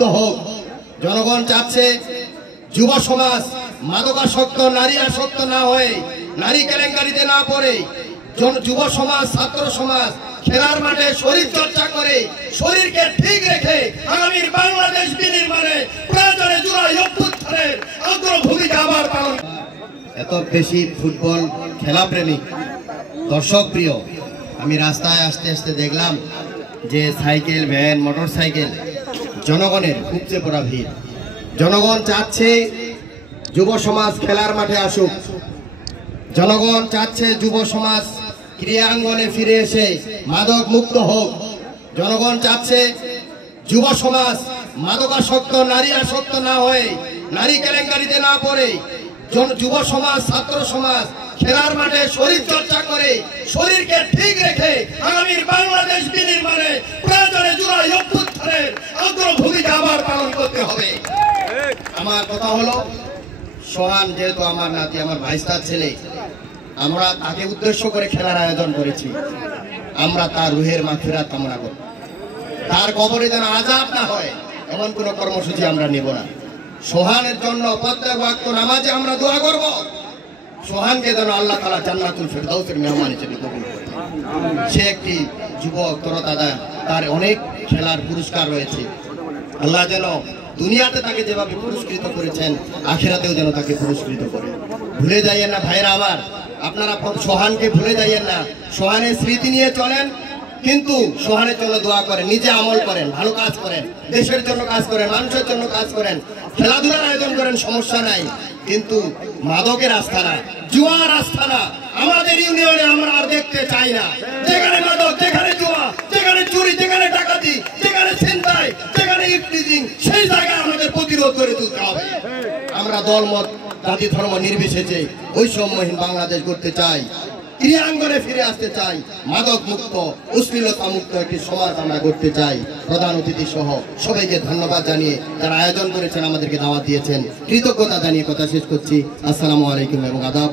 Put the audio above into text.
মুক্ত হোক। জনগণ চাচ্ছে যুব সমাজ মাদকাসক্ত, নারী আসক্ত না হয়ে, নারী কেলেঙ্কারিতে না পড়ে, যুব সমাজ, ছাত্র সমাজ খেলার মাঠে শরীর চর্চা করে শরীরকে ঠিক রেখে আগামীর বাংলাদেশ বিনির্মাণে প্রয়োজনে জুলাই অভ্যুত্থানের অগ্রভূমিকা আবার পালন। এত বেশি ফুটবল খেলা প্রেমিক, দর্শক প্রিয়, আমি রাস্তায় আসতে আসতে দেখলাম যে সাইকেল, ভ্যান, মোটর সাইকেল, জনগণের উপচে পড়া ভিড়। জনগণ চাচ্ছে যুব সমাজ খেলার মাঠে আসুক। জনগণ চাচ্ছে যুব সমাজ ক্রীড়াঙ্গনে ফিরে এসে মাদক মুক্ত হোক। জনগণ চাচ্ছে যুব সমাজ মাদকাসক্ত, নারী আসক্ত না হয়ে, নারী কেলেঙ্কারিতে না পড়ে, যুব সমাজ, ছাত্র সমাজ খেলার মাঠে শরীর চর্চা করে শরীরকে ঠিক রেখে আগামীর বাংলাদেশ বিনির্মাণে প্রয়োজনে জুলাই অভ্যুত্থানের অগ্রভূমিকা আবার পালন করতে হবে। আমার কথা হলো, সোহান যেহেতু আমার নাতি, আমার ভাইস্তার ছেলে, আমরা তাকে উদ্দেশ্য করে খেলার আয়োজন করেছি। আমরা তার রুহের মাগফিরাত কামনা করব। তার কবরে যেন আযাব না হয় এমন কোন কর্মসূচি আমরা নেব না। সোহানের জন্য প্রত্যেক ওয়াক্ত নামাজে আমরা দোয়া করব, সোহানকে যেন আল্লাহ তাআলা জান্নাতুল ফেরদাউসের মেহমান হিসেবে কবুল করেন। সে একটি যুবক, তরতাজা, তার অনেক খেলার পুরস্কার রয়েছে। আল্লাহ যেন দুনিয়াতে তাকে যেভাবে পুরস্কৃত করেছেন, আখিরাতেও যেন তাকে পুরস্কৃত করেন। ভুলে যাইয়েন না ভাইরা আমার, আপনারা সোহানকে ভুলে যাইয়েন না। সোহানের স্মৃতি নিয়ে চলেন, কিন্তু সোহানের জন্য দোয়া করেন, নিজে আমল করেন, ভালো কাজ করেন, দেশের জন্য কাজ করেন, মানুষের জন্য কাজ করেন, খেলাধুলার আয়োজন করেন, সমস্যা নাই, কিন্তু মাদকের আস্থানা, জুয়ার আস্থানা আমাদের ইউনিয়নে আমরা আর দেখতে চাই না। যেখানে মাদক, যেখানে জুয়া, যেখানে চুরি, যেখানে ডাকাতি, যেখানে ছিনতাই, যেখানে ইফটিজিং, সেই জায়গায় আমাদের প্রতিরোধ করে তুলতে হবে। আমরা দলমত, জাতি, ধর্ম নির্বিশেষে বৈষম্যহীন বাংলাদেশ করতে চাই, ক্রীড়াঙ্গনে ফিরে আসতে চাই, মাদক মুক্ত, অশ্লীলতা মুক্ত একটি সমাজ আমরা করতে চাই। প্রধান অতিথি সহ সবাইকে ধন্যবাদ জানিয়ে, যারা আয়োজন করেছেন, আমাদেরকে দাওয়াত দিয়েছেন, কৃতজ্ঞতা জানিয়ে কথা শেষ করছি। আসসালামু আলাইকুম এবং আদাব।